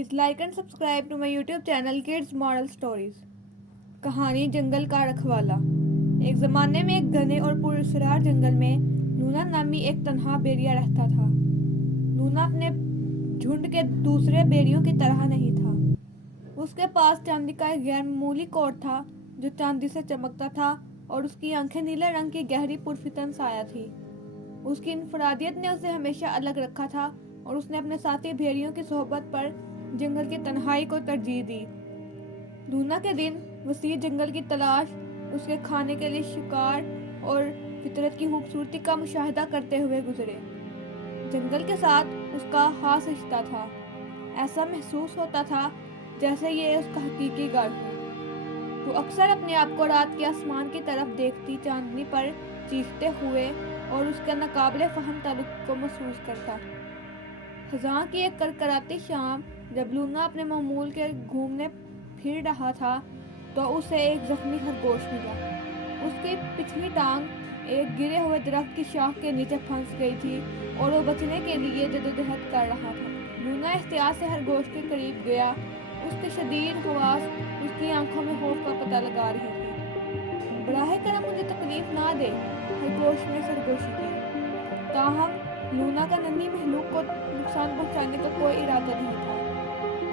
Please like and subscribe to my YouTube channel Kids Moral Stories. कहानी जंगल का रखवाला। एक ज़माने में एक घने और पुरस्कार जंगल में लूना नामी एक तन्हा भेड़िया रहता था। लूना अपने झुंड के दूसरे भेड़ियों की तरह नहीं था। उसके पास चांदी का एक गैर मामूली कोट था जो चांदी से चमकता था और उसकी आंखें नीले रंग की गहरी पुरफितन साया थी। उसकी इनफरादियत ने उसे हमेशा अलग रखा था और उसने अपने साथी भेड़ियों की सोहबत पर जंगल की तन्हाई को तरजीह दी। लूना के दिन वसीह जंगल की तलाश, उसके खाने के लिए शिकार और फितरत की खूबसूरती का मुशाहिदा करते हुए गुजरे। जंगल के साथ उसका खास रिश्ता था। ऐसा महसूस होता था जैसे ये उसका हकीकी घर हो। वो अक्सर अपने आप को रात के आसमान की तरफ देखती चांदनी पर चीखते हुए और उसके नाकाबिले फहम ताल्लुक को महसूस करता। खज़ां की एक करकराती शाम जब लूना अपने मामूल के घूमने फिर रहा था तो उसे एक जख्मी खरगोश मिला। उसकी पिछली टांग एक गिरे हुए दरख्त की शाख के नीचे फंस गई थी और वो बचने के लिए जद्दोजहद कर रहा था। लूना एहतियात से खरगोश के करीब गया। उसके शदीद हवास उसकी आंखों में खौफ का पता लगा रहे थे। बराह करम मुझे तकलीफ ना दे, खरगोश ने सरगोशी की। ताहम लूना का नन्ही महलूक को नुकसान पहुंचाने का कोई इरादा नहीं था।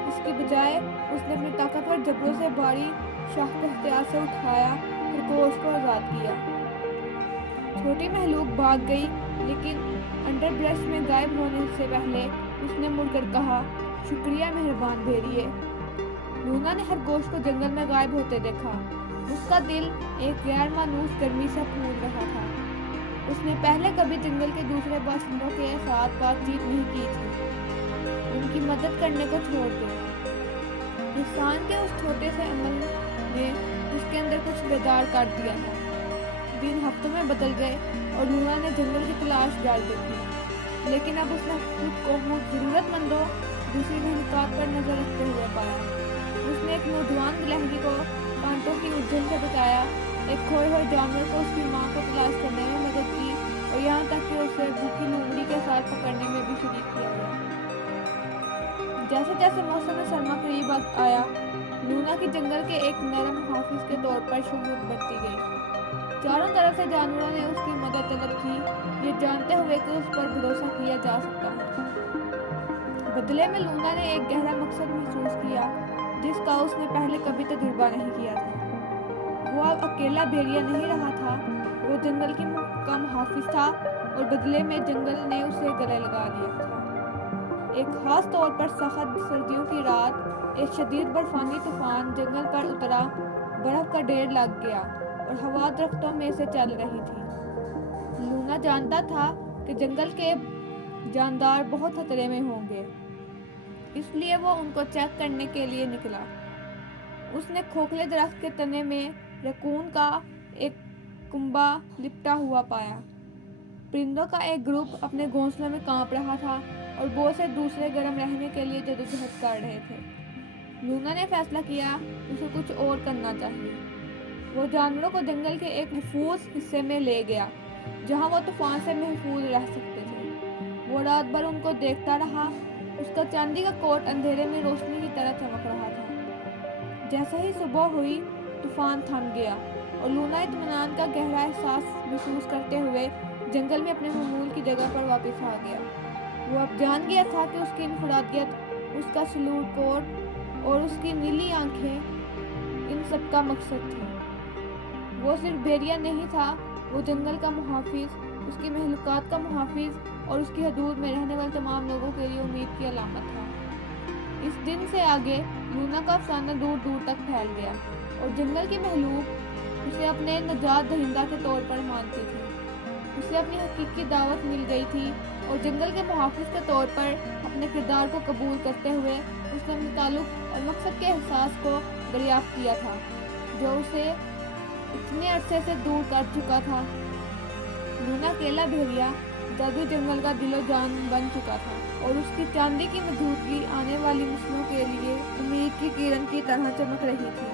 इसके बजाय उसने अपने ताकतवर जबड़ों से भारी शाख को एहतियात से उठाया, खरगोश को आज़ाद किया। छोटी महलूक भाग गई, लेकिन अंडरब्रश में गायब होने से पहले उसने मुड़कर कहा, शुक्रिया मेहरबान भेड़िए। लूना ने खरगोश को जंगल में गायब होते देखा। उसका दिल एक गैर मानूस गर्मी से फूल रहा था। उसने पहले कभी जंगल के दूसरे बाशिंदों के साथ बातचीत नहीं की थी। उनकी मदद करने को छोड़ दे। इंसान के उस छोटे से अमल ने उसके अंदर कुछ बेदार कर दिया था। दिन हफ्तों में बदल गए और लूना ने जंगल की तलाश जारी रखी, लेकिन अब उसने खुद को जरूरतमंदों दूसरी महलूकात पर नजर रखते हुए पाया। उसने एक नौजवान गिलहरी को कांटों की उलझन से बचाया, एक खोए हुए जानवर को उसकी मां को तलाश करने में मदद की और यहाँ तक कि उसे भूखी लोमड़ी के साथ पकड़ने में भी शरीक किया गया। जैसे जैसे मौसम सरमा करीब आया, लूना की जंगल के एक नरम हाफिज के तौर पर शमूलियत बढ़ती गई। चारों तरफ से जानवरों ने उसकी मदद तलब की, ये जानते हुए कि उस पर भरोसा किया जा सकता है। बदले में लूना ने एक गहरा मकसद महसूस किया जिसका उसने पहले कभी तजुर्बा नहीं किया था। वो अब अकेला भेड़िया नहीं रहा था, वो जंगल की मुहक्कम हाफिज था और बदले में जंगल ने उसे गले लगा लिया था। एक खास तौर पर सख्त सर्दियों की रात एक शदीद बर्फानी तूफान जंगल पर उतरा। बर्फ का ढेर लग गया और हवा दरख्तों में से चल रही थी। लूना जानता था कि जंगल के जानदार बहुत खतरे में होंगे, इसलिए वो उनको चेक करने के लिए निकला। उसने खोखले दरख्त के तने में रकून का एक कुंबा लिपटा हुआ पाया। परिंदों का एक ग्रुप अपने घोंसलों में कांप रहा था और बहुत से दूसरे गर्म रहने के लिए जद्दोजहद कर रहे थे। लूना ने फैसला किया उसे कुछ और करना चाहिए। वो जानवरों को जंगल के एक महफूज हिस्से में ले गया जहां वो तूफान से महफूज रह सकते थे। वो रात भर उनको देखता रहा। उसका चांदी का कोट अंधेरे में रोशनी की तरह चमक रहा था। जैसे ही सुबह हुई, तूफान थम गया और लूना इत्मीनान का गहरा एहसास महसूस करते हुए जंगल में अपने मामूल की जगह पर वापस आ गया। वो अब जान गया था कि उसकी इनफरादियत, उसका सलूट कोट और उसकी नीली आंखें इन सब का मकसद थे। वो सिर्फ भेड़िया नहीं था, वो जंगल का मुहाफिज, उसकी महलूकात का मुहाफिज और उसकी हदूद में रहने वाले तमाम लोगों के लिए उम्मीद की अलामत था। इस दिन से आगे लूना का अफसाना दूर दूर तक फैल गया और जंगल की महलूक उसे अपने नजात दहिंदा के तौर पर मानती थी। उसे अपनी हकीकी दावत मिल गई थी और जंगल के मुहाफिज के तौर पर अपने किरदार को कबूल करते हुए उसने अपने ताल्लुक और मकसद के एहसास को दरियाफ्त किया था जो उसे इतने अरसे से दूर कर चुका था। लूना अकेला भेड़िया जादू जंगल का दिलो जान बन चुका था और उसकी चांदी की मौजूदगी आने वाली नस्लों के लिए उम्मीद की किरण की तरह चमक रही थी।